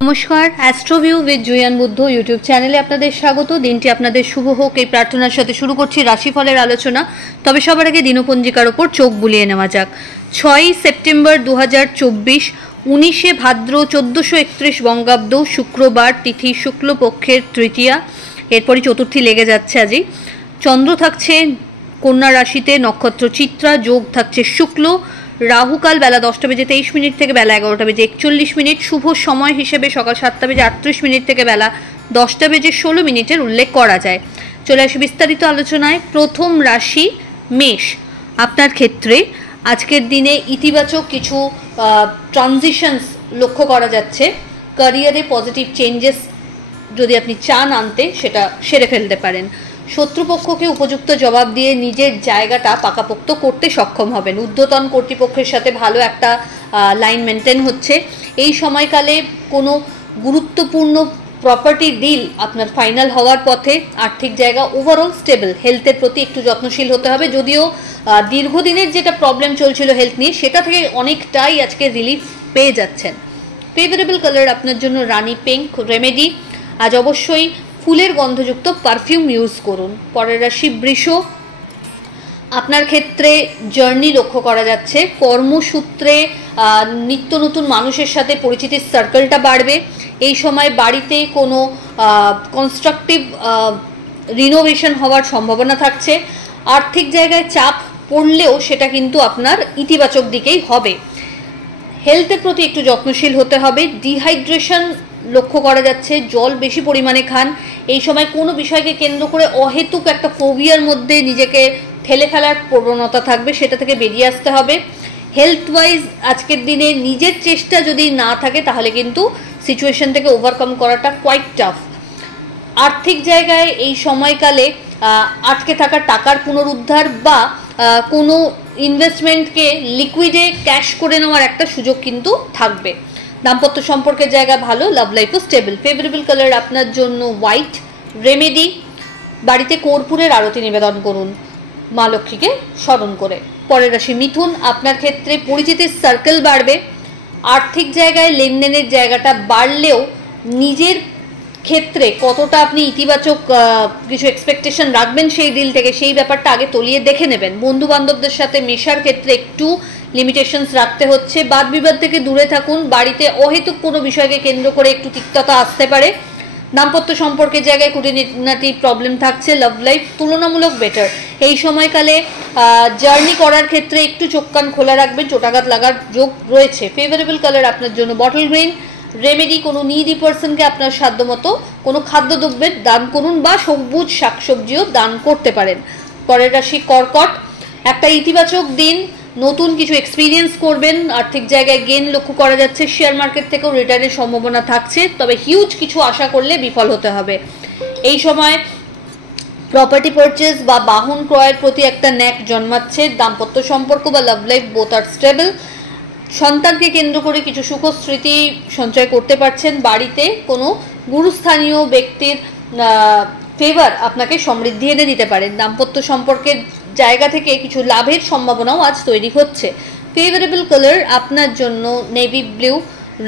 নমস্কার, অ্যাস্ট্রোভিউ with Juan Buddha YouTube চ্যানেলে আপনাদের স্বাগত। দিনটি আপনাদের শুভ হোক এই প্রার্থনার সাথে শুরু করছি রাশিফলের আলোচনা। তবে সবার আগে দিনপঞ্জিকার ওপর চোখ বুলিয়ে নেওয়া যাক। 6ই সেপ্টেম্বর 2024, 19শে ভাদ্র 1431 বঙ্গাব্দ, শুক্রবার, তিথি শুক্লপক্ষের তৃতীয়া, এরপরই চতুর্থী লেগে যাচ্ছে আজই। চন্দ্র থাকছে কন্যা রাশিতে, নক্ষত্র চিত্রা, যোগ থাকছে শুক্ল, রাহুকাল বেলা 10টা বেজে 23 মিনিট থেকে বেলা 11টা বেজে 41 মিনিট, শুভ সময় হিসেবে সকাল 7টা বেজে 38 মিনিট থেকে বেলা 10টা বেজে 16 মিনিটের উল্লেখ করা যায়। চলে আসি বিস্তারিত আলোচনায়। প্রথম রাশি মেষ। আপনার ক্ষেত্রে আজকের দিনে ইতিবাচক কিছু ট্রানজিশনস লক্ষ্য করা যাচ্ছে। ক্যারিয়ারে পজিটিভ চেঞ্জেস যদি আপনি চান আনতে, সেটা সেরে ফেলতে পারেন। শত্রুপক্ষকে উপযুক্ত জবাব দিয়ে নিজের জায়গাটা পাকাপোক্ত করতে সক্ষম হবেন। ঊর্ধ্বতন কর্তৃপক্ষের সাথে ভালো একটা লাইন মেনটেন হচ্ছে। এই সময়কালে কোনো গুরুত্বপূর্ণ প্রপার্টি ডিল আপনার ফাইনাল হওয়ার পথে। আর্থিক জায়গা ওভারঅল স্টেবল। হেলথের প্রতি একটু যত্নশীল হতে হবে। যদিও দীর্ঘদিনের যেটা প্রবলেম চলছিল হেলথ নিয়ে, সেটা থেকে অনেকটাই আজকে রিলিফ পেয়ে যাচ্ছেন। ফেভারেবল কালার আপনার জন্য রানি পিঙ্ক। রেমেডি, আজ অবশ্যই ফুলের গন্ধযুক্ত পারফিউম ইউজ করুন। পরের রাশি বৃষ। আপনার ক্ষেত্রে জার্নি লক্ষ্য করা যাচ্ছে। কর্মসূত্রে নিত্য নতুন মানুষের সাথে পরিচিতির সার্কেলটা বাড়বে। এই সময় বাড়িতে কোনো কনস্ট্রাকটিভ রিনোভেশন হওয়ার সম্ভাবনা থাকছে। আর্থিক জায়গায় চাপ পড়লেও সেটা কিন্তু আপনার ইতিবাচক দিকেই হবে। হেলথের প্রতি একটু যত্নশীল হতে হবে। ডিহাইড্রেশন লক্ষ্য করা যাচ্ছে। জল বেশি পরিমাণে খান। এই সময় কোনো বিষয়কে কেন্দ্র করে অহেতুক একটা ফোবিয়ার মধ্যে নিজেকে ঠেলে ফেলার প্রবণতা থাকবে, সেটা থেকে বেরিয়ে আসতে হবে। হেলথ ওয়াইজ আজকের দিনে নিজের চেষ্টা যদি না থাকে, তাহলে কিন্তু সিচুয়েশন থেকে ওভারকাম করাটা কোয়াইট টাফ। আর্থিক জায়গায় এই সময়কালে আটকে থাকা টাকার পুনরুদ্ধার বা কোনো ইনভেস্টমেন্টকে লিকুইডে ক্যাশ করে নেওয়ার একটা সুযোগ কিন্তু থাকবে। দাম্পত্য সম্পর্কের জায়গা ভালো। লাভ লাইফও স্টেবল। ফেভারেবল কালার আপনার জন্য হোয়াইট। রেমেডি, বাড়িতে কর্পূরের আরতি নিবেদন করুন মা লক্ষ্মীকে স্মরণ করে। পরের রাশি মিথুন। আপনার ক্ষেত্রে পরিচিতির সার্কেল বাড়বে। আর্থিক জায়গায় লেনদেনের জায়গাটা বাড়লেও নিজের ক্ষেত্রে কতটা আপনি ইতিবাচক কিছু এক্সপেকটেশন রাখবেন সেই ডিল থেকে, সেই ব্যাপারটা আগে তলিয়ে দেখে নেবেন। বন্ধু বান্ধবদের সাথে মেশার ক্ষেত্রে একটু লিমিটেশনস রাখতে হচ্ছে। বাদ বিবাদ থেকে দূরে থাকুন। বাড়িতে অহেতুক কোনো বিষয়কে কেন্দ্র করে একটু তিক্ততা আসতে পারে। দাম্পত্য সম্পর্কের জায়গায় খুঁটিনাটি প্রবলেম থাকছে। লাভ লাইফ তুলনামূলক বেটার। এই সময়কালে জার্নি করার ক্ষেত্রে একটু চোখ কান খোলা রাখবেন, চোটাঘাত লাগার যোগ রয়েছে। ফেভারেবল কালার আপনার জন্য বটল গ্রিন। রেমেডি, কোনো নিডি পার্সনকে আপনার সাধ্যমতো কোনো খাদ্যদ্রব্যের দান করুন বা সবুজ শাকসবজিও দান করতে পারেন। পরের রাশি কর্কট। একটা ইতিবাচক দিন, নতুন কিছু এক্সপিরিয়েন্স করবেন। আর্থিক জায়গায় গেন লক্ষ্য করা যাচ্ছে। শেয়ার মার্কেট থেকেও রিটার্নের সম্ভাবনা থাকছে, তবে হিউজ কিছু আশা করলে বিফল হতে হবে। এই সময় প্রপার্টি পারচেজ বা বাহন ক্রয়ের প্রতি একটা ন্যাক জন্মাচ্ছে। দাম্পত্য সম্পর্ক বা লাভ লাইফ বোথ আর স্টেবল। সন্তানকে কেন্দ্র করে কিছু সুখ স্মৃতি সঞ্চয় করতে পারছেন। বাড়িতে কোনো গুরুস্থানীয় ব্যক্তির ফেভার আপনাকে সমৃদ্ধি এনে দিতে পারেন। দাম্পত্য সম্পর্কের জায়গা থেকে কিছু লাভের সম্ভাবনাও আজ তৈরি হচ্ছে। ফেভারেবল কালার আপনার জন্য নেভি ব্লু।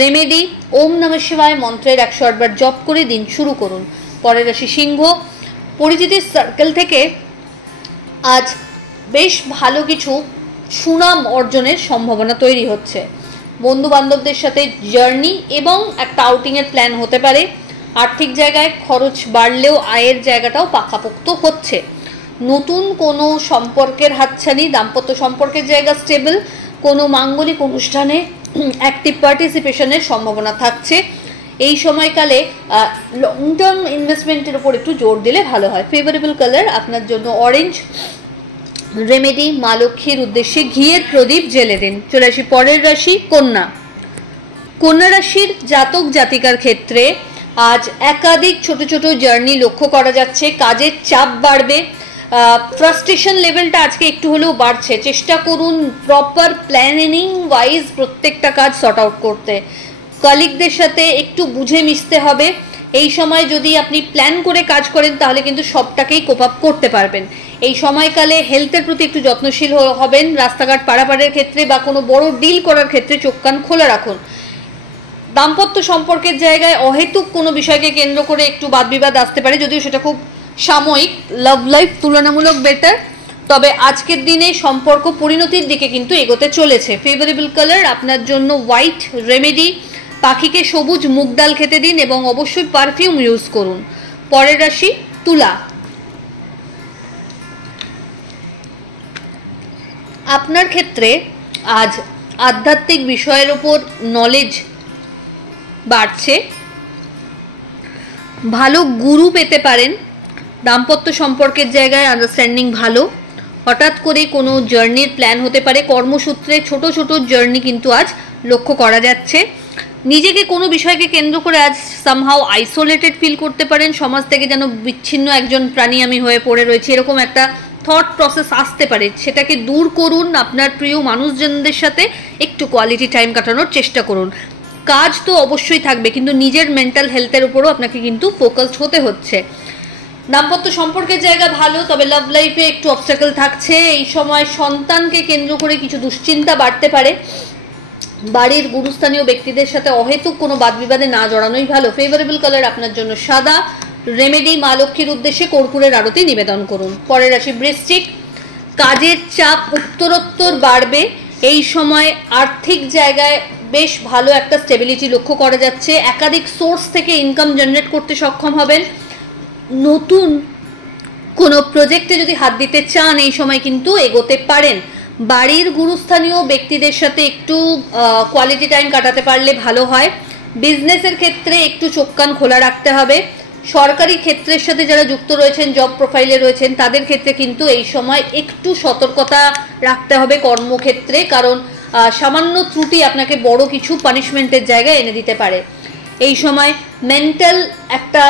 রেমেডি, ওম নমঃ শিবায় মন্ত্রের 108 বার জপ করে দিন শুরু করুন। পরের রাশি সিংহ। পরিচিতির সার্কেল থেকে আজ বেশ ভালো কিছু সুনাম অর্জনের সম্ভাবনা তৈরি হচ্ছে। বন্ধু বান্ধবদের সাথে জার্নি এবং একটা আউটিংয়ের প্ল্যান হতে পারে। আর্থিক জায়গায় খরচ বাড়লেও আয়ের জায়গাটাও পাকাপোক্ত হচ্ছে। নতুন কোনো সম্পর্কের হাতছানি। দাম্পত্য সম্পর্কের জায়গা স্টেবল। কোনো মাঙ্গলিক অনুষ্ঠানে অ্যাক্টিভ পার্টিসিপেশনের সম্ভাবনা থাকছে। এই সময়কালে লং টার্ম ইনভেস্টমেন্টের উপর একটু জোর দিলে ভালো হয়। ফেভারেবল কালার আপনার জন্য অরেঞ্জ। রেমেডি, মা লক্ষ্মীর উদ্দেশ্যে ঘিয়ের প্রদীপ জ্বেলে দিন। চলে আসি পরের রাশি কন্যা। কন্যা রাশির জাতক জাতিকার ক্ষেত্রে আজ একাধিক ছোট ছোট জার্নি লক্ষ্য করা যাচ্ছে। কাজের চাপ বাড়বে। ফ্রাস্ট্রেশন লেভেলটা আজকে একটু হলেও বাড়ছে। চেষ্টা করুন প্রপার প্ল্যানিং ওয়াইজ প্রত্যেকটা কাজ সর্ট আউট করতে। কলিগদের সাথে একটু বুঝে মিশতে হবে। এই সময় যদি আপনি প্ল্যান করে কাজ করেন, তাহলে কিন্তু সবটাকেই কোপ আপ করতে পারবেন। এই সময়কালে হেলথের প্রতি একটু যত্নশীল হবেন। রাস্তাঘাট পারাপারের ক্ষেত্রে বা কোনো বড় ডিল করার ক্ষেত্রে চোখ কান খোলা রাখুন। দাম্পত্য সম্পর্কের জায়গায় অহেতুক কোনো বিষয়কে কেন্দ্র করে একটু বাদবিবাদ আসতে পারে, যদিও সেটা খুব সাময়িক। লাভ লাইফ তুলনামূলক বেটার, তবে আজকের দিনে সম্পর্ক পরিণতির দিকে কিন্তু এগোতে চলেছে। ফেভারেবল কালার আপনার জন্য হোয়াইট। রেমেডি, পাখিকে সবুজ মুগ ডাল খেতে দিন এবং অবশ্যই পারফিউম ইউজ করুন। পরের রাশি তুলা। আপনার ক্ষেত্রে আজ আধ্যাত্মিক বিষয়ের উপর নলেজ বাড়ছে, ভালো গুরু পেতে পারেন। দাম্পত্য সম্পর্কের জায়গায় আন্ডারস্ট্যান্ডিং ভালো। হঠাৎ করে কোনো জার্নির প্ল্যান হতে পারে। কর্মসূত্রে ছোট ছোট জার্নি কিন্তু আজ লক্ষ্য করা যাচ্ছে। নিজেকে কোনো বিষয়কে কেন্দ্র করে আজ সামহাও আইসোলেটেড ফিল করতে পারেন। সমাজ থেকে যেন বিচ্ছিন্ন একজন প্রাণী আমি হয়ে পড়ে রয়েছি, এরকম একটা থট প্রসেস আসতে পারে। সেটাকে দূর করুন। আপনার প্রিয় মানুষজনদের সাথে একটু কোয়ালিটি টাইম কাটানোর চেষ্টা করুন। কাজ তো অবশ্যই থাকবে, কিন্তু নিজের মেন্টাল হেলথের উপরও আপনাকে কিন্তু ফোকাসড হতে হচ্ছে। দাম্পত্য সম্পর্কের জায়গা ভালো, তবে লাভ লাইফে একটু অবস্টাকল থাকছে। এই সময় সন্তানকে কেন্দ্র করে কিছু দুশ্চিন্তা বাড়তে পারে। বাড়ির গুরুস্থানীয় ব্যক্তিদের সাথে অহেতুক কোনো বাদবিবাদে না জড়ানোই ভালো। ফেভারেবল কালার আপনার জন্য সাদা। রেমেডি, মা লক্ষ্মীর উদ্দেশ্যে কর্পূরের আরতি নিবেদন করুন। পরের রাশি বৃশ্চিক। কাজের চাপ উত্তরোত্তর বাড়বে। এই সময় আর্থিক জায়গায় বেশ ভালো একটা স্টেবিলিটি লক্ষ্য করা যাচ্ছে। একাধিক সোর্স থেকে ইনকাম জেনারেট করতে সক্ষম হবেন। নতুন কোনো প্রজেক্টে যদি হাত দিতে চান এই সময় কিন্তু এগোতে পারেন। বাড়ির গুরুস্থানীয় ব্যক্তিদের সাথে একটু কোয়ালিটি টাইম কাটাতে পারলে ভালো হয়। বিজনেসের ক্ষেত্রে একটু চোখ কান খোলা রাখতে হবে। সরকারি ক্ষেত্রের সাথে যারা যুক্ত রয়েছেন, জব প্রোফাইলে রয়েছেন, তাদের ক্ষেত্রে কিন্তু এই সময় একটু সতর্কতা রাখতে হবে কর্মক্ষেত্রে, কারণ সামান্য ত্রুটি আপনাকে বড় কিছু পানিশমেন্টের জায়গায় এনে দিতে পারে। এই সময় মেন্টাল একটা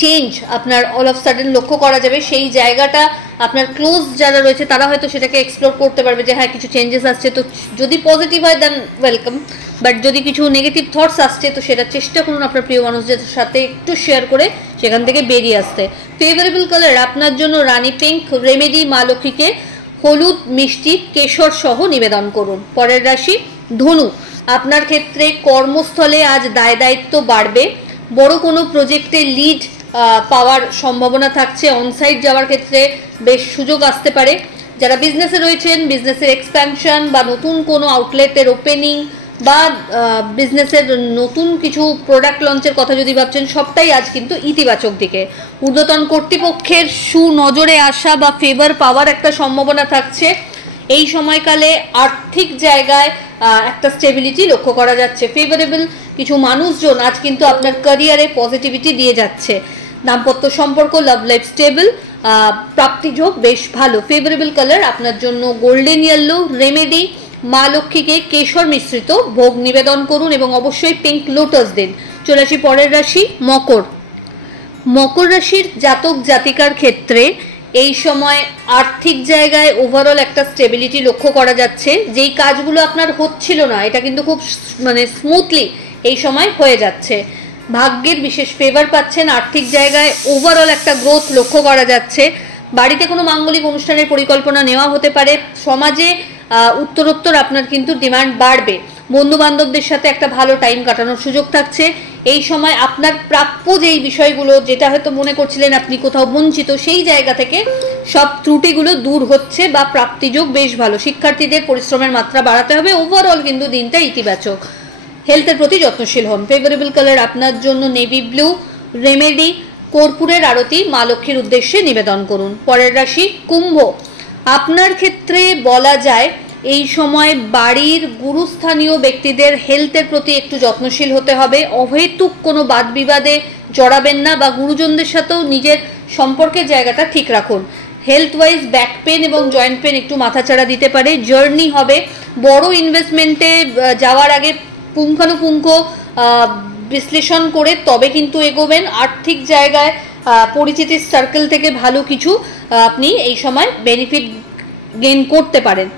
চেঞ্জ আপনার অল অফ সাডেন লক্ষ্য করা যাবে। সেই জায়গাটা আপনার ক্লোজ যারা রয়েছে তারা হয়তো সেটাকে এক্সপ্লোর করতে পারবে যে হ্যাঁ কিছু চেঞ্জেস আসছে। তো যদি পজিটিভ হয় দেন ওয়েলকাম, বাট যদি কিছু নেগেটিভ থটস আসছে তো সেটা চেষ্টা করুন আপনার প্রিয় মানুষদের সাথে একটু শেয়ার করে সেখান থেকে বেরিয়ে আসতে। ফেভারেবল কালার আপনার জন্য রানী পিঙ্ক। রেমেডি, মা লক্ষ্মীকে হলুদ, মিষ্টি, কেশর সহ নিবেদন করুন। পরের রাশি ধনু। আপনার ক্ষেত্রে কর্মস্থলে আজ দায় দায়িত্ব বাড়বে। বড় কোনো প্রজেক্টে লিড পাওয়ার সম্ভাবনা থাকছে। অনসাইট যাওয়ার ক্ষেত্রে বেশ সুযোগ আসতে পারে। যারা বিজনেসে রয়েছেন, বিজনেসের এক্সপ্যানশন বা নতুন কোনো আউটলেটের ওপেনিং বা বিজনেসের নতুন কিছু প্রোডাক্ট লঞ্চের কথা যদি ভাবছেন, সবটাই আজ কিন্তু ইতিবাচক দিকে। ঊর্ধ্বতন কর্তৃপক্ষের সুনজরে আসা বা ফেভার পাওয়ার একটা সম্ভাবনা থাকছে। এই সময়কালে আর্থিক জায়গায় একটা স্টেবিলিটি লক্ষ্য করা যাচ্ছে। ফেভারেবল কিছু মানুষজন আজ কিন্তু আপনার ক্যারিয়ারে পজিটিভিটি দিয়ে যাচ্ছে। দাম্পত্য সম্পর্ক, লাভ লাইফ স্টেবল। প্রাপ্তিযোগ বেশ ভালো। ফেভারেবল কালার আপনার জন্য গোল্ডেন ইয়েলো। রেমেডি, মা লক্ষ্মীকে কেশর মিশ্রিত ভোগ নিবেদন করুন এবং অবশ্যই পিঙ্ক লোটাস দিন। চলে আসি পরের রাশি মকর। মকর রাশির জাতক জাতিকার ক্ষেত্রে এই সময় আর্থিক জায়গায় ওভারঅল একটা স্টেবিলিটি লক্ষ্য করা যাচ্ছে। যেই কাজগুলো আপনার হচ্ছিল না এটা কিন্তু খুব স্মুথলি এই সময় হয়ে যাচ্ছে। ভাগ্যের বিশেষ ফেভার পাচ্ছেন। আর্থিক জায়গায় ওভারঅল একটা গ্রোথ লক্ষ্য করা যাচ্ছে। বাড়িতে কোনো মাঙ্গলিক অনুষ্ঠানের পরিকল্পনা নেওয়া হতে পারে। সমাজে উত্তরোত্তর আপনার কিন্তু ডিমান্ড বাড়বে। বন্ধু বান্ধবদের সাথে একটা ভালো টাইম কাটানোর সুযোগ থাকছে। এই সময় আপনার প্রাপ্য যেই বিষয়গুলো, যেটা হয়তো মনে করছিলেন আপনি কোথাও বঞ্চিত, সেই জায়গা থেকে সব ত্রুটিগুলো দূর হচ্ছে বা প্রাপ্তিযোগ বেশ ভালো। শিক্ষার্থীদের পরিশ্রমের মাত্রা বাড়াতে হবে। ওভারঅল কিন্তু দিনটা ইতিবাচক। হেলথের প্রতি যত্নশীল হন। ফেভারেবল কালার আপনার জন্য নেভি ব্লু। রেমেডি, কর্পূরের আরতি মা লক্ষ্মীর উদ্দেশ্যে নিবেদন করুন। পরের রাশি কুম্ভ। আপনার ক্ষেত্রে বলা যায় এই সময় বাড়ির গুরুস্থানীয় ব্যক্তিদের হেলথের প্রতি একটু যত্নশীল হতে হবে। অহেতুক কোনো বাদ বিবাদে জড়াবেন না বা গুরুজনদের সাথেও নিজের সম্পর্কের জায়গাটা ঠিক রাখুন। হেলথ ওয়াইজ ব্যাক পেন এবং জয়েন্ট পেন একটু মাথাচাড়া দিতে পারে। জার্নি হবে। বড় ইনভেস্টমেন্টে যাওয়ার আগে পুঙ্খানুপুঙ্খ বিশ্লেষণ করে তবে কিন্তু এগোবেন। আর্থিক জায়গায় পরিচিতির সার্কেল থেকে ভালো কিছু আপনি এই সময় বেনিফিট গেইন করতে পারেন।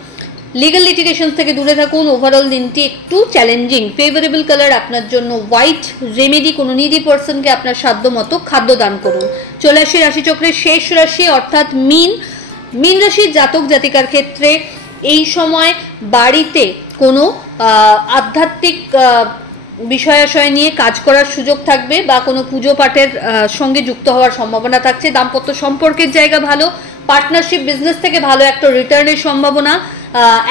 লিগাল লিটিগেশন থেকে দূরে থাকুন। ওভারঅল দিনটি একটু চ্যালেঞ্জিং। ফেভারেবল কালার আপনার জন্য হোয়াইট। রেমেডি, কোনো নিডি পার্সনকে আপনার সাধ্য মতো খাদ্য দান করুন। চলে আসি রাশিচক্রের শেষ রাশি অর্থাৎ মীন। মীন রাশির জাতক জাতিকার ক্ষেত্রে এই সময় বাড়িতে কোনো আধ্যাত্মিক বিষয়াশয় নিয়ে কাজ করার সুযোগ থাকবে বা কোনো পুজো পাঠের সঙ্গে যুক্ত হওয়ার সম্ভাবনা থাকছে। দাম্পত্য সম্পর্কের জায়গা ভালো, পার্টনারশিপ বিজনেস থেকে ভালো একটা রিটার্নের সম্ভাবনা,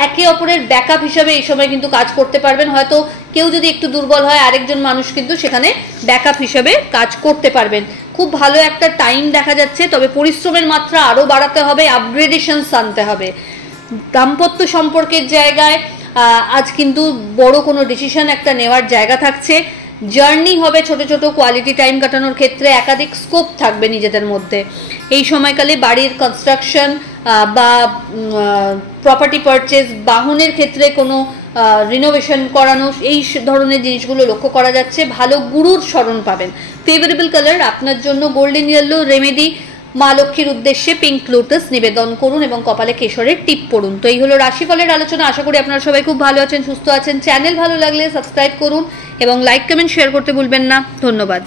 একে অপরের ব্যাকআপ হিসাবে এই সময় কিন্তু কাজ করতে পারবেন। হয়তো কেউ যদি একটু দুর্বল হয় আরেকজন মানুষ কিন্তু সেখানে ব্যাকআপ হিসাবে কাজ করতে পারবেন। খুব ভালো একটা টাইম দেখা যাচ্ছে, তবে পরিশ্রমের মাত্রা আরও বাড়াতে হবে, আপগ্রেডেশনস আনতে হবে। দাম্পত্য সম্পর্কের জায়গায় আজ কিন্তু বড় কোনো ডিসিশন একটা নেওয়ার জায়গা থাকছে। জার্নি হবে ছোট ছোট, কোয়ালিটি টাইম কাটানোর ক্ষেত্রে একাধিক স্কোপ থাকবে নিজেদের মধ্যে। এই সময়কালে বাড়ির কনস্ট্রাকশন বা প্রপার্টি পারচেজ, বাহনের ক্ষেত্রে কোনো রিনোভেশন করানো, এই ধরনের জিনিসগুলো লক্ষ্য করা যাচ্ছে। ভালো গুরুর স্মরণ পাবেন। ফেভারেবল কালার আপনার জন্য গোল্ডেন ইয়েলো। রেমেডি মা লক্ষ্মীর উদ্দেশ্যে পিঙ্ক লোটাস নিবেদন করুন এবং কপালে কেশরের টিপ পড়ুন। তো এই হলো রাশিফলের আলোচনা। আশা করি আপনারা সবাই খুব ভালো আছেন, সুস্থ আছেন। চ্যানেল ভালো লাগলে সাবস্ক্রাইব করুন এবং লাইক কমেন্ট শেয়ার করতে ভুলবেন না। ধন্যবাদ।